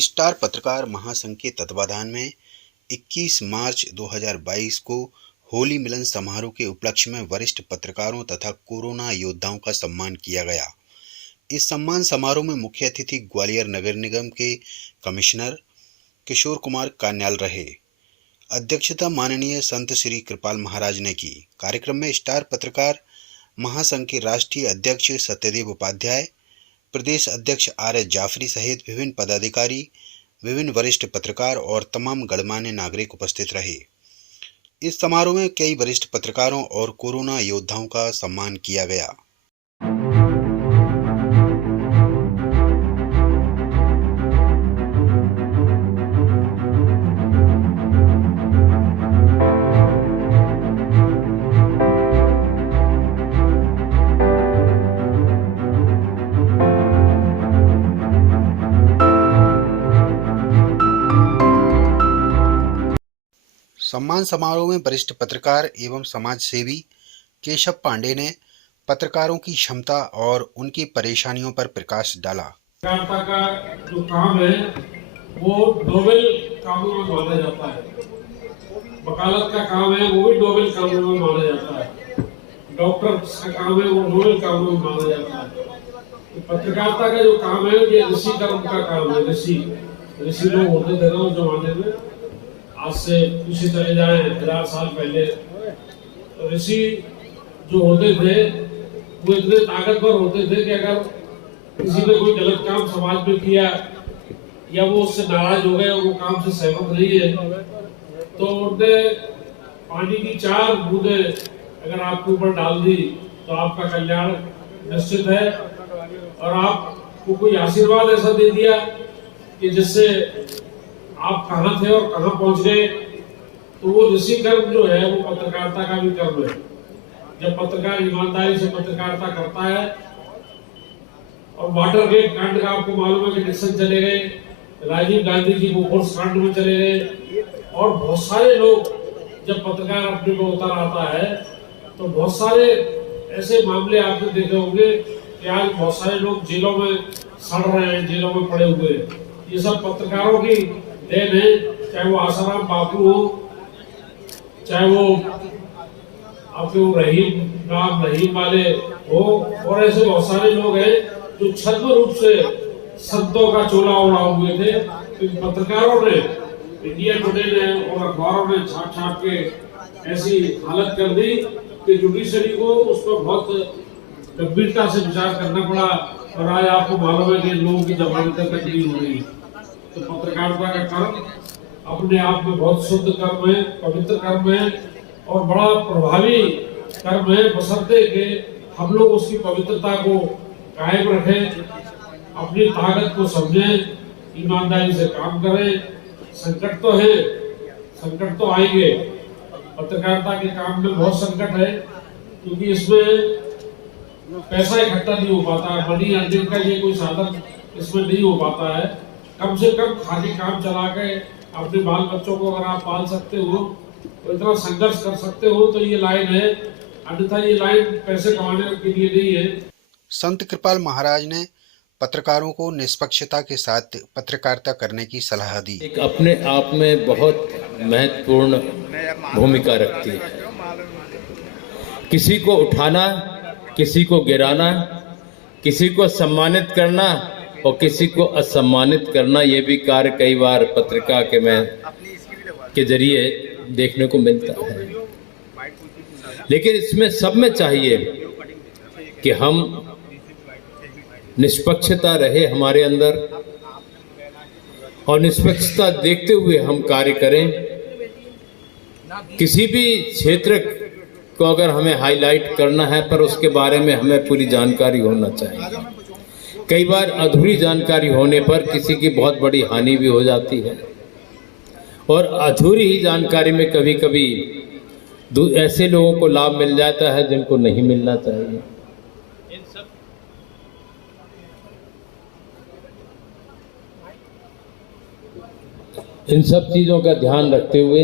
Star पत्रकार महासंघ के तत्वाधान में 21 मार्च 2022 को होली मिलन समारोह के उपलक्ष्य में वरिष्ठ पत्रकारों तथा कोरोना योद्धाओं का सम्मान किया गया। इस सम्मान समारोह में मुख्य अतिथि ग्वालियर नगर निगम के कमिश्नर किशोर कुमार कान्याल रहे। अध्यक्षता माननीय संत श्री कृपाल महाराज ने की। कार्यक्रम में स्टार पत्रकार महासंघ के राष्ट्रीय अध्यक्ष सत्यदेव उपाध्याय, प्रदेश अध्यक्ष आर जाफरी सहित विभिन्न पदाधिकारी, विभिन्न वरिष्ठ पत्रकार और तमाम गणमान्य नागरिक उपस्थित रहे। इस समारोह में कई वरिष्ठ पत्रकारों और कोरोना योद्धाओं का सम्मान किया गया। सम्मान समारोह में वरिष्ठ पत्रकार एवं समाज सेवी केशव पांडे ने पत्रकारों की क्षमता और उनकी परेशानियों पर प्रकाश डाला। पत्रकारिता का जो काम है वो नोबेल कामों में माना जाता है। वकालत का काम है वो भी नोबेल कामों में माना जाता है। डॉक्टर का काम है वो नोबेल कामों में माना जाता है। पत्रकारिता का जो काम है ये ऋषि कर्म का काम है। ऋषि लोग होते थे ना उस जमाने में, आज से पीछे चले जाए 1000 साल पहले, तो ऋषि जो होते थे वो इतने ताकतवर होते थे कि अगर किसी ने कोई गलत काम समाज में किया या वो उससे नाराज हो गए और वो काम से सहमत नहीं है तो उनने पानी की 4 बूंदे अगर आपके ऊपर डाल दी तो आपका कल्याण निश्चित है। और आपको कोई आशीर्वाद ऐसा दे दिया कि जिससे आप कहाँ थे और कहाँ पहुंच गए, तो वो ऋषि कर्म जो है वो पत्रकारिता का भी कर्म है। जब पत्रकार ईमानदारी से पत्रकारिता करता है, और वाटरगेट कांड का आपको मालूम है कि निक्सन चले गए, राजीव गांधी जी बोफोर्स कांड में चले गए, और बहुत सारे लोग जब पत्रकार अपने को उतर आता है तो बहुत सारे ऐसे मामले आपने देखे होंगे कि आज बहुत सारे लोग जेलों में सड़ रहे हैं, जेलों में पड़े हुए हैं। ये सब पत्रकारों की देन है, चाहे वो आसाराम बापू हो, चाहे वो आपके वो रहीम वाले हो, और ऐसे बहुत सारे लोग हैं जो छद्म रूप से संतों का चोला ओढ़ा हुए थे। तो पत्रकारों ने, इंडिया टुडे ने और अखबारों ने छाप छाप के ऐसी हालत कर दी कि जुडिशरी को उस पर बहुत गंभीरता से विचार करना पड़ा। और आज आपको मालूम है कि लोगों की जमानत तक नहीं हो रही। तो पत्रकारिता का कर्म अपने आप में बहुत शुद्ध कर्म है, पवित्र कर्म है और बड़ा प्रभावी कर्म है, बशर्ते कि हम लोग उसकी पवित्रता को कायम रखें, अपनी ताकत को समझें, ईमानदारी से काम करें। संकट तो है, संकट तो आएंगे। पत्रकारिता के काम में बहुत संकट है क्योंकि इसमें पैसा इकट्ठा नहीं हो पाता है, मनी अर्निंग का ये कोई साधन इसमें नहीं हो पाता है। कम से कम खाली काम चला के अपने बाल बच्चों को अगर आप पाल सकते हो तो इतना संघर्ष कर सकते हो तो ये लाइन है, अन्यथा ये लाइन पैसे कमाने के लिए नहीं है। संत कृपाल महाराज ने पत्रकारों को निष्पक्षता के साथ पत्रकारिता करने की सलाह दी। एक अपने आप में बहुत महत्वपूर्ण भूमिका रखती है। किसी को उठाना, किसी को गिराना, किसी को सम्मानित करना और किसी को असम्मानित करना, ये भी कार्य कई बार पत्रिका के जरिए देखने को मिलता है। लेकिन इसमें सब में चाहिए कि हम निष्पक्षता रहे हमारे अंदर और निष्पक्षता देखते हुए हम कार्य करें। किसी भी क्षेत्र को अगर हमें हाईलाइट करना है पर उसके बारे में हमें पूरी जानकारी होना चाहिए। कई बार अधूरी जानकारी होने पर किसी की बहुत बड़ी हानि भी हो जाती है और अधूरी ही जानकारी में कभी कभी ऐसे लोगों को लाभ मिल जाता है जिनको नहीं मिलना चाहिए। इन सब चीजों का ध्यान रखते हुए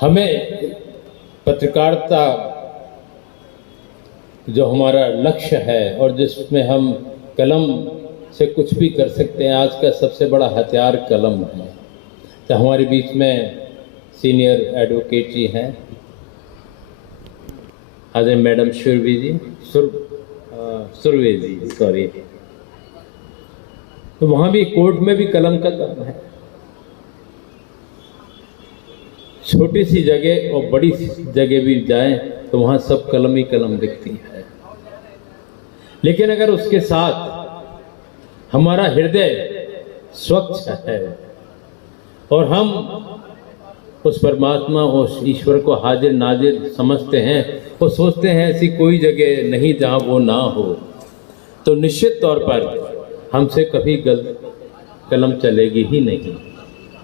हमें पत्रकारिता जो हमारा लक्ष्य है और जिसमें हम कलम से कुछ भी कर सकते हैं। आज का सबसे बड़ा हथियार कलम है। तो हमारे बीच में सीनियर एडवोकेट जी हैं, अजय मैडम सुरवे जी, सुरवे जी सॉरी। तो वहाँ भी कोर्ट में भी कलम का काम है। छोटी सी जगह और बड़ी जगह भी जाएं तो वहाँ सब कलम ही कलम दिखती है। लेकिन अगर उसके साथ हमारा हृदय स्वच्छ है और हम उस परमात्मा, उस ईश्वर को हाजिर नाजिर समझते हैं और सोचते हैं ऐसी कोई जगह नहीं जहाँ वो ना हो, तो निश्चित तौर पर हमसे कभी कलम चलेगी ही नहीं,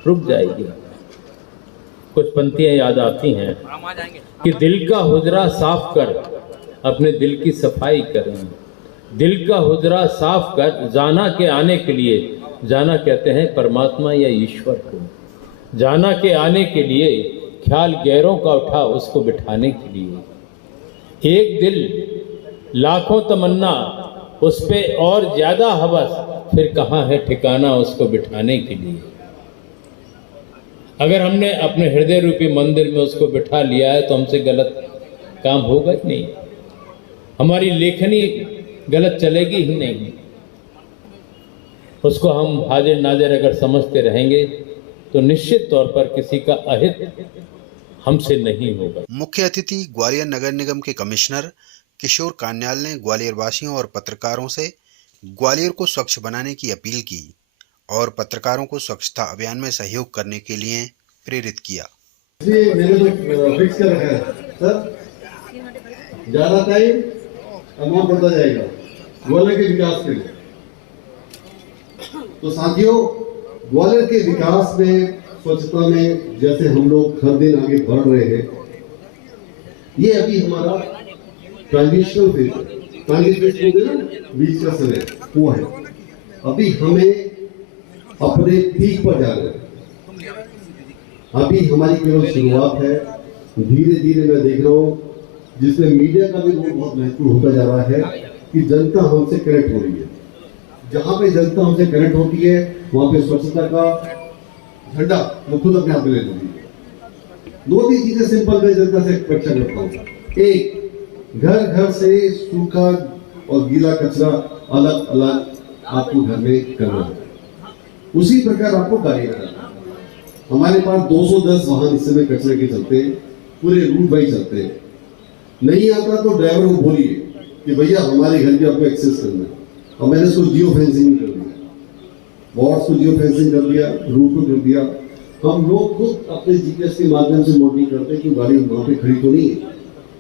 रुक जाएगी। कुछ पंक्तियाँ याद आती हैं कि दिल का हुजरा साफ कर, अपने दिल की सफाई करें। दिल का हुजरा साफ कर, जाना के आने के लिए, जाना कहते हैं परमात्मा या ईश्वर को, जाना के आने के लिए, ख्याल गैरों का उठा उसको बिठाने के लिए। एक दिल लाखों तमन्ना, उस पे और ज्यादा हवस, फिर कहाँ है ठिकाना उसको बिठाने के लिए। अगर हमने अपने हृदय रूपी मंदिर में उसको बिठा लिया है तो हमसे गलत काम होगा ही नहीं, हमारी लेखनी गलत चलेगी ही नहीं। उसको हम हाजिर नाजिर अगर समझते रहेंगे तो निश्चित तौर पर किसी का अहित हमसे नहीं होगा। मुख्य अतिथि ग्वालियर नगर निगम के कमिश्नर किशोर कान्याल ने ग्वालियर वासियों और पत्रकारों से ग्वालियर को स्वच्छ बनाने की अपील की और पत्रकारों को स्वच्छता अभियान में सहयोग करने के लिए प्रेरित किया। मैंने तो फिक्स कर रखा है सर, ज्यादा टाइम अमाउंट बढ़ता जाएगा ग्वालियर के विकास के लिए। तो साथियों, ग्वालियर के विकास में, स्वच्छता में जैसे हम लोग हर दिन आगे बढ़ रहे हैं, ये अभी हमारा ट्रांजिशनल फेज है। ट्रांजिशनल बीच का समय वो है। अभी हमें अपने पीक पर जा रहे हैं। अभी हमारी केवल शुरुआत है। धीरे धीरे मैं देख रहा हूँ जिसमें मीडिया का भी रोल बहुत महत्वपूर्ण होता जा रहा है कि जनता हमसे कनेक्ट हो रही है। जहाँ पे जनता हमसे कनेक्ट होती है वहाँ पे स्वच्छता का झंडा वो खुद अपने हाथ में ले लेती है। दो तीन चीजें सिंपल मैं जनता से अपेक्षा करता हूँ। एक, घर घर से सूखा और गीला कचरा अलग अलग आपको घर में करना है। उसी प्रकार आपको कार्य करना है। हमारे पास 210 वाहन इस समय कचरे के चलते हैं, पूरे रूट वाइज चलते हैं। नहीं आता तो ड्राइवर को बोलिए कि भैया हमारे घर पे आपको एक्सेस करना है। और मैंने उसको जियो फेंसिंग कर दिया, वार्ड्स को जियो फेंसिंग कर दिया, रूट को कर दिया। हम लोग खुद अपने जीपीएस के माध्यम से मॉनिटरिंग करते हैं कि गाड़ी वहां पे खड़ी तो नहीं है,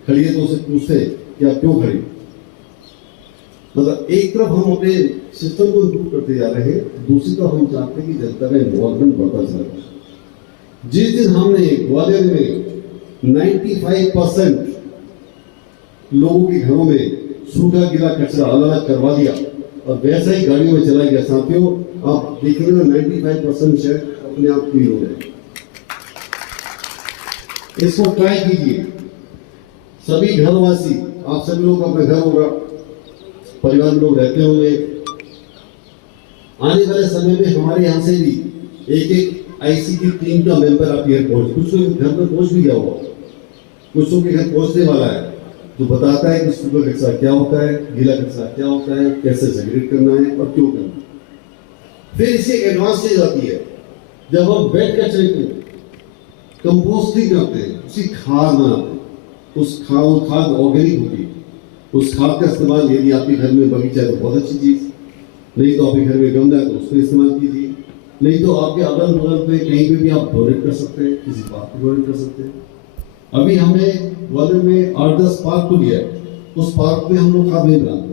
खड़ी है तो उसे पूछते हैं कि आप क्यों खड़ी। मतलब एक तरफ हम अपने सिस्टम को इम्प्रूव करते जा रहे हैं, दूसरी तरफ हम चाहते हैं कि जनता का इन्वॉल्वमेंट बढ़ता चला जाए। जिस दिन हमने ग्वालियर में 95% लोगों के घरों में सूखा गीला कचरा अलग अलग करवा दिया और वैसा ही गाड़ियों में चला गया, साथियों आप देखेंगे 95% शेयर अपने आप क्लीन हो गए। इसको ट्राई कीजिए सभी घरवासी, आप सभी लोग अपना घर होगा, परिवार में लोग रहते होंगे। आने वाले समय में हमारे यहाँ से भी एक एक आईसीटी टीम का मेंबर आप यहाँ पहुंच, कुछ लोग घर में पहुंच भी गया होगा, कुछ लोग के घर पहुंचने वाला है, जो बताता है कि सूखा कचरा क्या होता है, गीला कचरा क्या होता है, कैसे सेग्रीगेट करना है और क्यों करना है। फिर इसकी एडवांस स्टेज आती है जब हम वेट कचरे को कंपोस्टिंग करते हैं, उसी खाद बनाते हैं। उस खाद ऑर्गेनिक होती है। उस खाद का इस्तेमाल यदि आपके घर में बगीचा है तो बहुत अच्छी चीज, नहीं तो आपके घर में गमला है तो उसको इस्तेमाल कीजिए, नहीं तो आपके अगल बगल पे कहीं पे भी आप डोनेट कर सकते हैं, किसी पार्क को डोनेट कर सकते हैं। अभी हमने ग्वालियर में 8-10 पार्क को लिया है, उस पार्क में हम लोग खाद नहीं बनाते।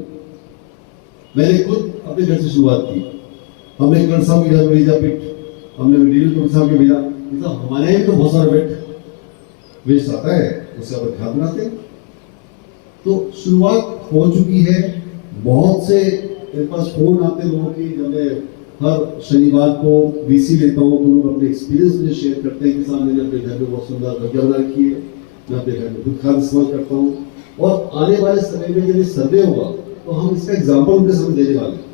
मैंने खुद अपने घर से शुरुआत की। हमने कड़सा में भेजा पिट, हमने डील कड़सा के भेजा। हमारे यहाँ तो बहुत सारा वेट वेस्ट आता है, उससे आप खाद बनाते हैं। तो शुरुआत हो चुकी है। बहुत से मेरे पास फोन आते लोगों की, जब मैं हर शनिवार को वीसी लेता हूँ तो लोग अपने एक्सपीरियंस मुझे शेयर करते हैं कि साहब मैंने अपने घर में बहुत सुंदर बगिया बना रखी है, मैं अपने घर में खुद खाद इस्तेमाल करता हूँ। और आने वाले समय में जब ये सर्वे होगा तो हम इसका एग्जाम्पल उनके सामने देने वाले हैं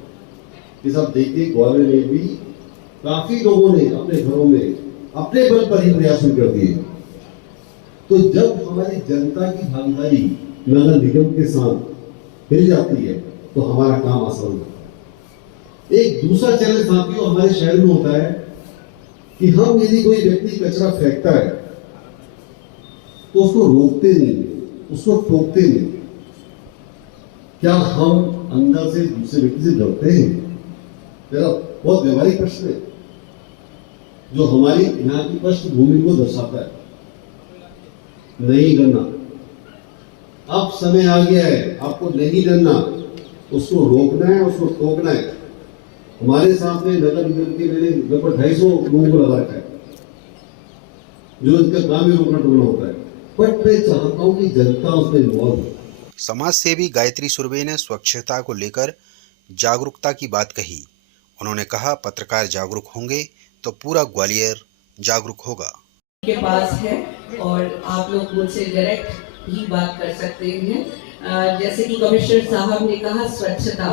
कि सब देखिए ग्वालियर में भी काफी लोगों ने अपने घरों में अपने बल पर ही प्रयास कर दिए। तो जब हमारी जनता की भागीदारी नगर निगम के साथ मिल जाती है तो हमारा काम आसान होता है। एक दूसरा चैलेंज साथियों हमारे शहर में होता है कि हम यदि कोई व्यक्ति कचरा फेंकता है तो उसको रोकते नहीं, उसको टोकते नहीं। क्या हम अंदर से दूसरे व्यक्ति से डरते हैं? मेरा बहुत व्यवहारिक प्रश्न है जो हमारी यहाँ की पृष्ठभूमि को दर्शाता है। नहीं डरना, अब समय आ गया है, आपको नहीं डरना, उसको रोकना है, उसको टोकना है। हमारे साथ में नगर निगम के मैंने लगभग 250 लोगों को लगा रखा है जो इनका काम ही रोकना टोकना होता है, बट मैं चाहता हूं कि जनता उसमें इन्वॉल्व हो। समाज सेवी गायत्री सुरभि ने स्वच्छता को लेकर जागरूकता की बात कही। उन्होंने कहा, पत्रकार जागरूक होंगे तो पूरा ग्वालियर जागरूक होगा। के पास है और आप लोग मुझसे डायरेक्ट ही बात कर सकते हैं। जैसे कि कमिश्नर साहब ने कहा, स्वच्छता,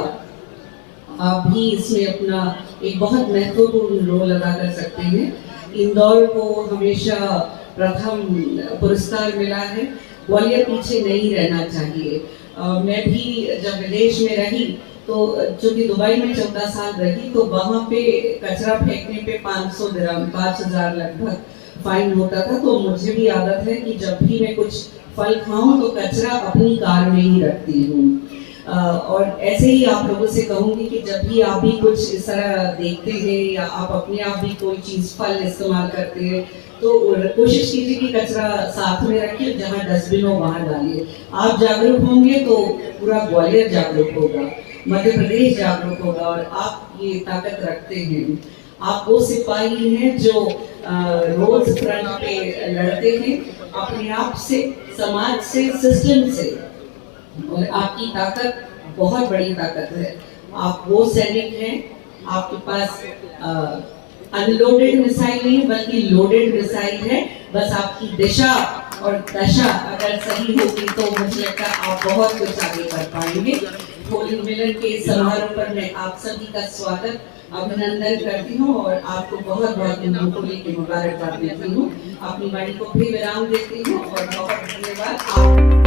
आप भी इसमें अपना एक बहुत महत्वपूर्ण रोल अदा कर सकते हैं। इंदौर को हमेशा प्रथम पुरस्कार मिला है, ग्वालियर पीछे नहीं रहना चाहिए। मैं भी जब विदेश में रही तो चूंकि दुबई में 14 साल रही तो वहाँ पे कचरा फेंकने पे 500 दिरहम 5000 लगभग फाइन होता था। तो मुझे भी आदत है कि जब भी मैं कुछ फल खाऊं तो कचरा अपनी कार में ही रखती हूँ। और ऐसे ही आप लोगों से कहूंगी कि जब भी आप भी कुछ इस तरह देखते हैं या आप अपने आप भी कोई चीज फल इस्तेमाल करते हैं तो कोशिश कीजिए कि कचरा साथ में रखिए, जहाँ डस्टबिन हो वहाँ डालिए। आप जागरूक होंगे तो पूरा ग्वालियर जागरूक होगा, मध्य प्रदेश जागरूक होगा। और आप ये ताकत रखते हैं, आप वो सिपाही हैं जो रोज फ्रंट पे लड़ते हैं अपने आप से, समाज से, सिस्टम से। और आपकी ताकत बहुत बड़ी ताकत है। आप वो सैनिक हैं, आपके पास अनलोडेड मिसाइल नहीं बल्कि लोडेड मिसाइल है। बस आपकी दिशा और दशा अगर सही होगी तो मुझे लगता है आप बहुत कुछ आगे कर पाएंगे। होली मिलन के समारोह पर मैं आप सभी का स्वागत अभिनंदन करती हूँ और आपको बहुत बहुत होली की मुबारकबाद देती हूँ। अपनी वाणी को भी विराम देती हूँ और बहुत धन्यवाद।